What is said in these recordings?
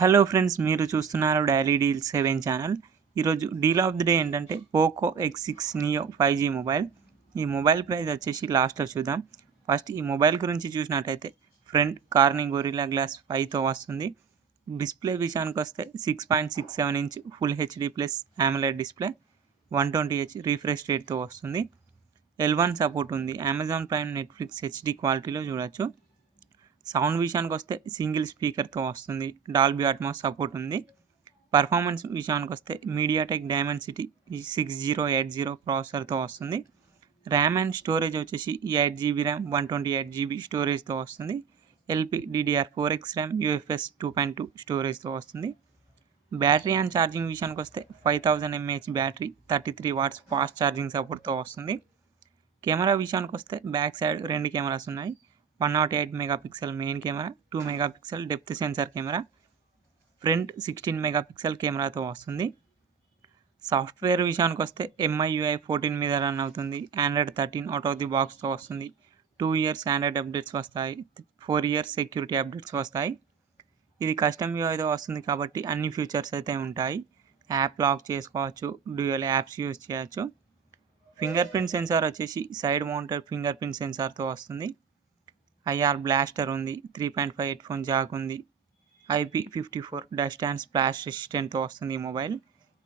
Hello friends, మీరు చూస్తున్నారు daily deal 7 channel. ఈరోజు డీల్ ఆఫ్ ది డే ఏంటంటే Poco X6 Neo 5G mobile. ఈ మొబైల్ ప్రైస్ వచ్చేసి లాస్ట్లో చూద్దాం. ఫస్ట్ ఈ మొబైల్ గురించి చూసినట్టయితే ఫ్రంట్ కార్నింగ్ గొరిల్లా గ్లాస్ 5తో వస్తుంది. డిస్ప్లే విషయానికి వస్తే 6.67 inch full HD plus AMOLED display, 120Hz refresh రేట్తో వస్తుంది. L1 సపోర్ట్ ఉంది. అమెజాన్ ప్రైమ్, నెట్ఫ్లిక్స్ హెచ్డి క్వాలిటీలో చూడొచ్చు. సౌండ్ విషయానికి వస్తే సింగిల్ స్పీకర్తో వస్తుంది. డాల్బీ అట్మాస్ సపోర్ట్ ఉంది. పర్ఫార్మెన్స్ విషయానికి వస్తే మీడియాటెక్ డైమెన్సిటీ 6080 ప్రాసెసర్తో వస్తుంది. ర్యామ్ అండ్ స్టోరేజ్ వచ్చేసి 8GB ర్యామ్, 128GB స్టోరేజ్తో వస్తుంది. LPDDR4X ర్యామ్, UFS 2.2 స్టోరేజ్తో వస్తుంది. బ్యాటరీ అండ్ ఛార్జింగ్ విషయానికి వస్తే 5000 mAh battery, 33 watts fast charging సపోర్ట్తో వస్తుంది. కెమెరా విషయానికి వస్తే బ్యాక్ సైడ్ 2 కెమెరాస్ ఉన్నాయి. 108 megapixel main camera, 2 megapixel depth censor camera, front 16 megapixel కెమెరాతో వస్తుంది. సాఫ్ట్వేర్ విషయానికి వస్తే MIUI 14 మీద రన్ అవుతుంది. Android 13 అవుట్ ఆఫ్ ది బాక్స్తో వస్తుంది. 2 ఇయర్స్ ఆండ్రాయిడ్ అప్డేట్స్ వస్తాయి. 4 ఇయర్స్ సెక్యూరిటీ అప్డేట్స్ వస్తాయి. ఇది కస్టమ్ యూఐతో వస్తుంది కాబట్టి అన్ని ఫీచర్స్ అయితే ఉంటాయి. యాప్ లాక్ చేసుకోవచ్చు, డ్యూయల్ యాప్స్ యూజ్ చేయొచ్చు. ఫింగర్ ప్రింట్ సెన్సార్ వచ్చేసి సైడ్ మౌంటెడ్ ఫింగర్ ప్రింట్ సెన్సార్తో వస్తుంది. IR బ్లాస్టర్ ఉంది. 3.5 హెడ్ఫోన్ జాక్ ఉంది. IP54 డస్ట్ అండ్ స్ప్లాష్ రెసిస్టెంట్తో వస్తుంది ఈ మొబైల్.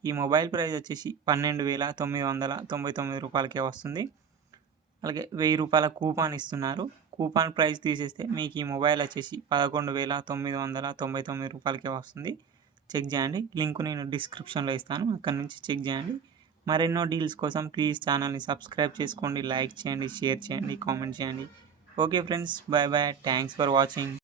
ఈ మొబైల్ ప్రైస్ వచ్చేసి 12,999 రూపాయలకే వస్తుంది. అలాగే 1000 రూపాయల కూపాన్ ఇస్తున్నారు. కూపాన్ ప్రైస్ తీసేస్తే మీకు ఈ మొబైల్ వచ్చేసి 11,999 రూపాయలకే వస్తుంది. చెక్ చేయండి. లింక్ నేను డిస్క్రిప్షన్లో ఇస్తాను, అక్కడ నుంచి చెక్ చేయండి. మరెన్నో డీల్స్ కోసం ప్లీజ్ ఛానల్ని సబ్స్క్రైబ్ చేసుకోండి, లైక్ చేయండి, షేర్ చేయండి, కామెంట్ చేయండి. Okay friends, bye bye. Thanks for watching.